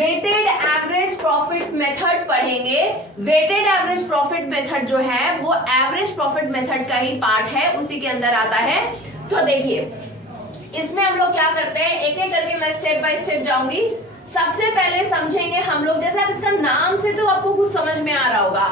Weighted average profit method पढ़ेंगे। Weighted average profit method जो है वो एवरेज प्रॉफिट मेथड का ही पार्ट है, उसी के अंदर आता है। तो देखिए इसमें हम लोग क्या करते हैं, एक एक करके मैं स्टेप बाय स्टेप जाऊंगी। सबसे पहले समझेंगे हम लोग, जैसे आप इसका नाम से तो आपको कुछ समझ में आ रहा होगा,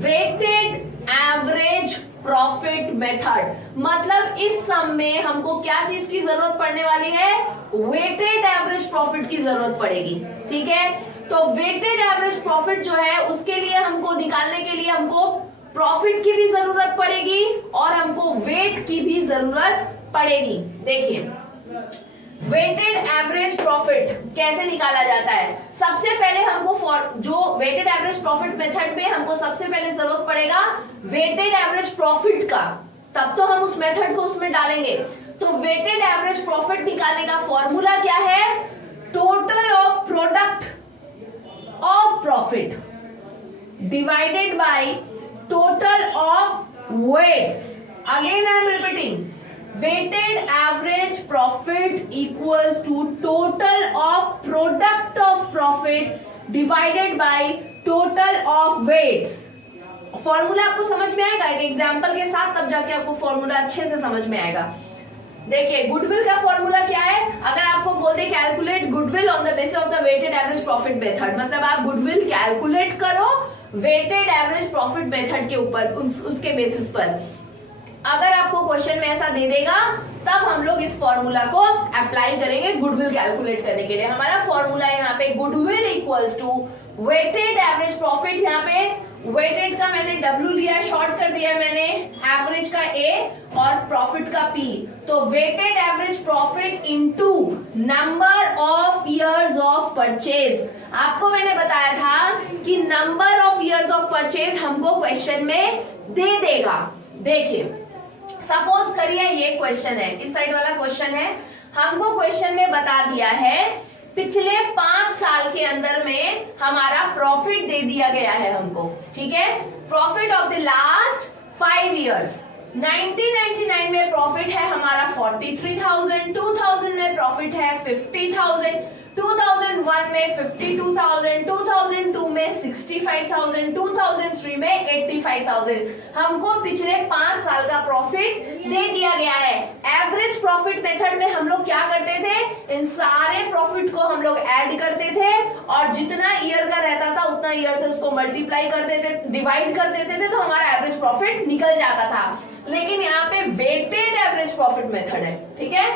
वेटेड एवरेज प्रॉफिट मेथड, मतलब इस सम में हमको क्या चीज की जरूरत पड़ने वाली है, वेटेड एवरेज प्रॉफिट की जरूरत पड़ेगी। ठीक है, तो वेटेड एवरेज प्रॉफिट जो है उसके लिए हमको निकालने के लिए हमको प्रॉफिट की भी जरूरत पड़ेगी और हमको वेट की भी जरूरत पड़ेगी। देखिए वेटेड एवरेज प्रॉफिट कैसे निकाला जाता है। सबसे पहले हमको जो वेटेड एवरेज प्रॉफिट मेथड में हमको सबसे पहले जरूरत पड़ेगा वेटेड एवरेज प्रॉफिट का, तब तो हम उस मेथड को उसमें डालेंगे। तो वेटेड एवरेज प्रॉफिट निकालने का फॉर्मूला क्या है, total of product of profit divided by total of weights. Again I am repeating, weighted average profit equals to total of product of profit divided by total of weights। Formula आपको समझ में आएगा एक example के साथ, तब जाके आपको फॉर्मूला अच्छे से समझ में आएगा। देखिए गुडविल का फॉर्मूला क्या है, अगर आपको बोल दे calculate goodwill on the basis of the weighted average profit method, मतलब आप गुडविल कैलकुलेट करो वेटेड एवरेज प्रॉफिट मेथड के ऊपर, उसके बेसिस पर। अगर आपको क्वेश्चन में ऐसा दे देगा तब हम लोग इस फॉर्मूला को अप्लाई करेंगे गुडविल कैलकुलेट करने के लिए। हमारा फॉर्मूला यहाँ पे goodwill equals to weighted average profit, यहाँ पे वेटेड का मैंने W लिया, शॉर्ट कर दिया मैंने, एवरेज का A और प्रॉफिट का P। तो weighted average profit into number of years of purchase. आपको मैंने बताया था कि number of years of purchase हमको क्वेश्चन में दे देगा। देखिए सपोज करिए ये क्वेश्चन है, इस साइड वाला क्वेश्चन है, हमको क्वेश्चन में बता दिया है पिछले 5 साल के अंदर में हमारा प्रॉफिट दे दिया गया है हमको। ठीक है, profit of the last 5 years. 1999 में प्रॉफिट है हमारा 43,000, 2000 में प्रॉफिट है 50,000, 2001 में 52,000, 2002 में 65,000, 2003 में 85,000। हमको पिछले 5 साल का प्रॉफिट दे दिया गया है। एवरेज प्रॉफिट मेथड में हम लोग क्या करते थे, इन सारे प्रॉफिट को हम लोग ऐड करते थे और जितना ईयर का रहता था उतना ईयर से उसको मल्टीप्लाई कर देते, डिवाइड कर देते थे, तो हमारा एवरेज प्रॉफिट निकल जाता था। लेकिन यहाँ पे वेटेड एवरेज प्रॉफिट मेथड है। ठीक है,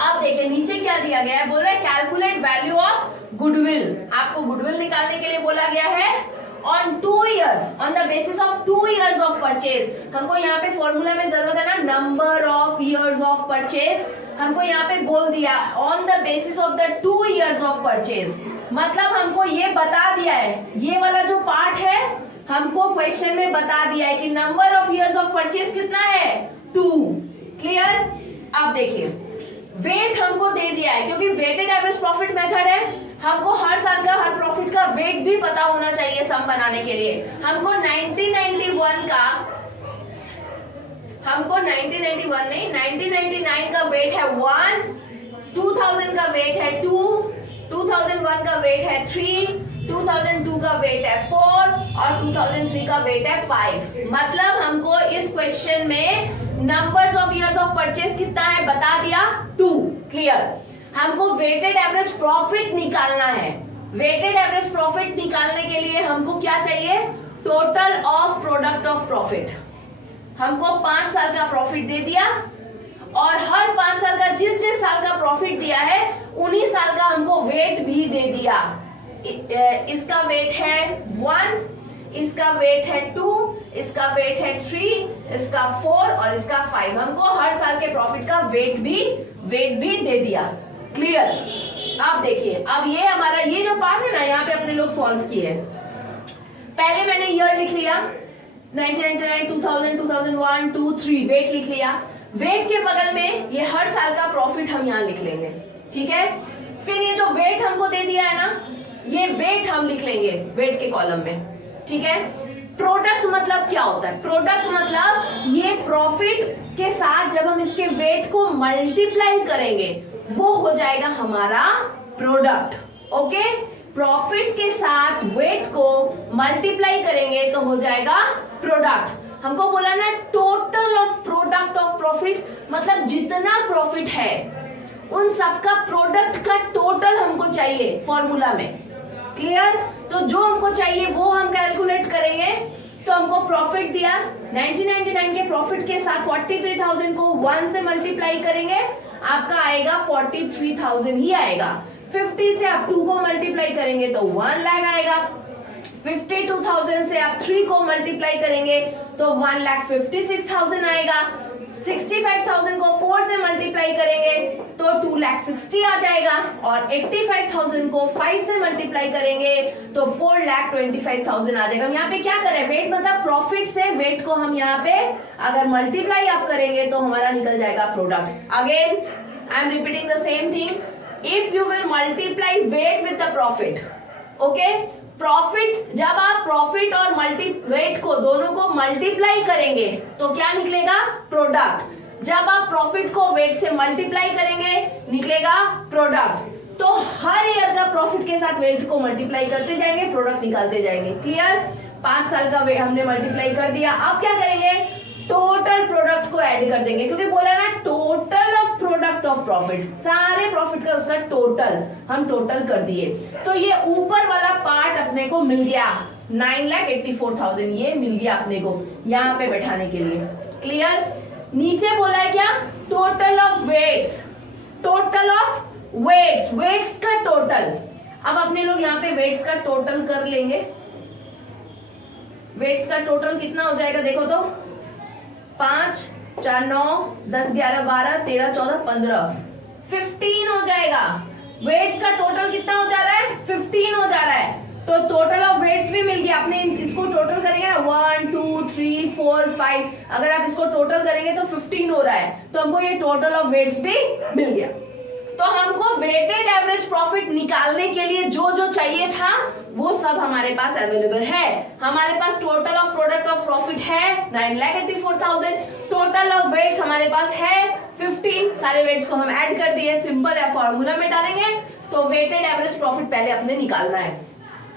अब देखिए नीचे क्या दिया गया है, बोल रहा है कैलकुलेट वैल्यू ऑफ गुडविल। आपको गुडविल निकालने के लिए बोला गया है on 2 years, on the basis of 2 years of purchase. हमको यहाँ पे फॉर्मूला में जरूरत है ना, number of years of purchase. हमको यहाँ पे बोल दिया on the basis of the 2 years of purchase, मतलब हमको ये बता दिया है, ये वाला जो पार्ट है हमको क्वेश्चन में बता दिया है कि number of years of purchase कितना है, 2। क्लियर। अब देखिए वेट हमको दे दिया है, क्योंकि वेटेड एवरेज प्रॉफिट मेथड है, हमको हर साल का हर प्रॉफिट का वेट भी पता होना चाहिए सम बनाने के लिए। हमको 1991 का, हमको 1991 नहीं 1999 का वेट है 1, 2000 का वेट है 2, 2001 का वेट है 3, 2002 का वेट है 4 और 2003 का वेट है 5। मतलब हमको इस क्वेश्चन में numbers of years of purchase कितना है बता दिया, 2। क्लियर। हमको वेटेड एवरेज प्रॉफिट निकालना है। वेटेड एवरेज प्रॉफिट निकालने के लिए हमको क्या चाहिए, total of product of profit. हमको 5 साल का प्रॉफिट दे दिया और हर 5 साल का जिस जिस साल का प्रॉफिट दिया है उन्हीं साल का हमको वेट भी दे दिया। इसका वेट है 1, इसका वेट है 2, इसका वेट है 3, इसका 4 और इसका 5। हमको हर साल के प्रॉफिट का वेट भी दे दिया। क्लियर। अब देखिए, अब ये हमारा ये जो पार्ट है ना, यहाँ पे अपने लोग सॉल्व किए। पहले मैंने ईयर लिख लिया 1999, 2000, 2001, 2, 3, वेट लिख लिया। वेट के बगल में ये हर साल का प्रॉफिट हम यहाँ लिख लेंगे। ठीक है, फिर ये जो वेट हमको दे दिया है ना, ये वेट हम लिख लेंगे वेट के कॉलम में। ठीक है, प्रोडक्ट मतलब क्या होता है, प्रोडक्ट मतलब ये प्रॉफिट के साथ जब हम इसके वेट को मल्टीप्लाई करेंगे वो हो जाएगा हमारा प्रोडक्ट। ओके, प्रॉफिट के साथ वेट को मल्टीप्लाई करेंगे तो हो जाएगा प्रोडक्ट। हमको बोला ना total of product of profit, मतलब जितना प्रॉफिट है उन सबका प्रोडक्ट का टोटल हमको चाहिए फॉर्मूला में। क्लियर? तो जो हमको चाहिए वो हम कैलकुलेट करेंगे। तो हमको प्रॉफिट दिया 1999 के प्रॉफिट के साथ 43,000 को 1 से मल्टीप्लाई करेंगे, आपका आएगा 43,000 ही आएगा। 50 से आप 2 को मल्टीप्लाई करेंगे तो 1 लाख आएगा। 52,000 से आप 3 को मल्टीप्लाई करेंगे तो 1,56,000 आएगा। 65,000 को 4 से मल्टीप्लाई करेंगे तो 2,60,000 आ जाएगा, और 85,000 को 5 से मल्टीप्लाई करेंगे तो 4,25,000 आ जाएगा। यहाँ पे क्या करें, वेट मतलब प्रॉफिट से वेट को हम यहाँ पे अगर मल्टीप्लाई आप करेंगे तो हमारा निकल जाएगा product. Again I am repeating the same thing, if you will multiply weight with the profit, okay, profit जब आप प्रॉफिट और वेट को दोनों को मल्टीप्लाई करेंगे तो क्या निकलेगा, प्रोडक्ट। जब आप प्रॉफिट को वेट से मल्टीप्लाई करेंगे निकलेगा प्रोडक्ट। तो हर ईयर का प्रॉफिट के साथ वेट को मल्टीप्लाई करते जाएंगे, प्रोडक्ट निकालते जाएंगे। क्लियर? 5 साल का वेट हमने मल्टीप्लाई कर दिया, अब क्या करेंगे, टोटल प्रोडक्ट को ऐड कर देंगे, क्योंकि बोला ना total of product of profit, सारे प्रॉफिट का उसका टोटल हम टोटल कर दिए। तो ये ऊपर वाला पार्ट अपने को मिल गया 9,84,000, ये मिल गया अपने को यहाँ पे बैठाने के लिए। क्लियर? नीचे बोला है क्या, total of weights, total of weights, weights का टोटल। अब अपने लोग यहाँ पे वेट्स का टोटल कर लेंगे। वेट्स का टोटल कितना हो जाएगा, देखो तो 5, 4, 9, 10, 11, 12, 13, 14, 15, 15 हो जाएगा। वेट्स का टोटल कितना हो जा रहा है, 15 हो जा रहा है। तो टोटल ऑफ वेट्स भी मिल गया। आपने इसको टोटल करेंगे ना 1, 2, 3, 4, 5, अगर आप इसको टोटल करेंगे तो 15 हो रहा है, तो हमको ये टोटल ऑफ वेट्स भी मिल गया। तो हमको वेटेड एवरेज प्रॉफिट निकालने के लिए जो जो चाहिए था वो सब हमारे पास अवेलेबल है। हमारे पास total of product of profit है 9,84,000, टोटल ऑफ वेट्स हमारे पास है 15, सारे वेट्स को हम ऐड कर दिए, सिंपल है, फॉर्मूला में डालेंगे। तो वेटेड एवरेज प्रॉफिट पहले अपने निकालना है।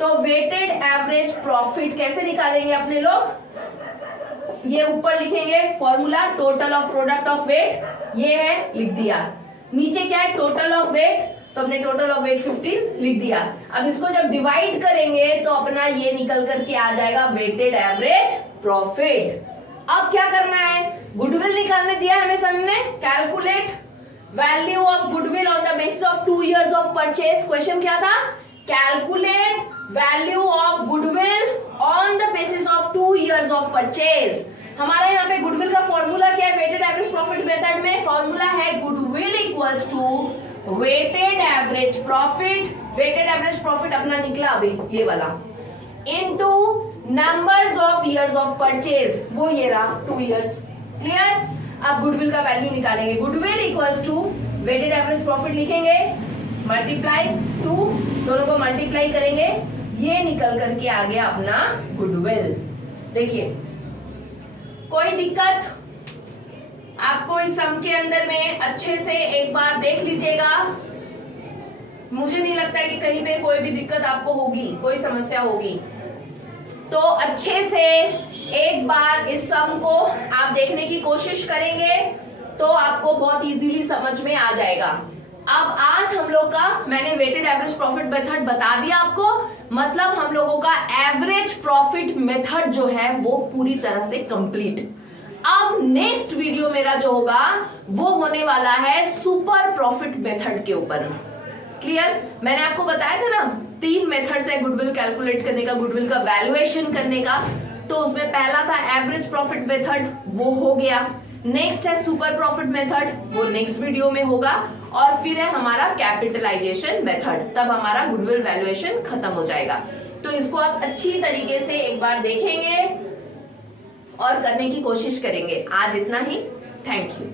तो वेटेड एवरेज प्रॉफिट कैसे निकालेंगे अपने लोग, ये ऊपर लिखेंगे formula, total of product of weight, ये है, लिख दिया। नीचे क्या है, टोटल ऑफ वेट, तो हमने टोटल ऑफ वेट 15 लिख दिया। अब इसको जब डिवाइड करेंगे तो अपना ये निकल करके आ जाएगा वेटेड एवरेज प्रॉफिट। अब क्या करना है, गुडविल निकालने दिया हमें सामने, calculate value of goodwill on the basis of 2 years of purchase. Question क्या था, calculate value of goodwill on the basis of 2 years of purchase. हमारा यहाँ पे गुडविल का फॉर्मूला क्या है, वेटेड एवरेज प्रॉफिट मेथड में फॉर्मूला है goodwill equals to weighted average profit. Weighted average profit अपना निकला अभी ये वाला, into numbers of years of purchase, वो ये रहा 2 years। क्लियर? अब गुडविल का वैल्यू निकालेंगे, goodwill equals to weighted average profit लिखेंगे, मल्टीप्लाई 2, दोनों को मल्टीप्लाई करेंगे, ये निकल करके आ गया अपना गुडविल। देखिए कोई दिक्कत आपको इस सम के अंदर में, अच्छे से एक बार देख लीजिएगा। मुझे नहीं लगता है कि कहीं पे कोई भी दिक्कत आपको होगी, कोई समस्या होगी। तो अच्छे से एक बार इस सम को आप देखने की कोशिश करेंगे तो आपको बहुत इजीली समझ में आ जाएगा। अब आज हम लोग का, मैंने वेटेड एवरेज प्रॉफिट मेथड बता दिया आपको, मतलब हम लोगों का एवरेज प्रॉफिट मेथड जो है वो पूरी तरह से कंप्लीट। अब नेक्स्ट वीडियो मेरा जो होगा वो होने वाला है सुपर प्रॉफिट मेथड के ऊपर। क्लियर? मैंने आपको बताया था ना 3 मेथड्स है गुडविल कैलकुलेट करने का, गुडविल का वैल्यूएशन करने का। तो उसमें पहला था एवरेज प्रॉफिट मेथड, वो हो गया। नेक्स्ट है सुपर प्रॉफिट मेथड, वो नेक्स्ट वीडियो में होगा। और फिर है हमारा कैपिटलाइजेशन मेथड, तब हमारा गुडविल वैल्यूएशन खत्म हो जाएगा। तो इसको आप अच्छी तरीके से एक बार देखेंगे और करने की कोशिश करेंगे। आज इतना ही, थैंक यू।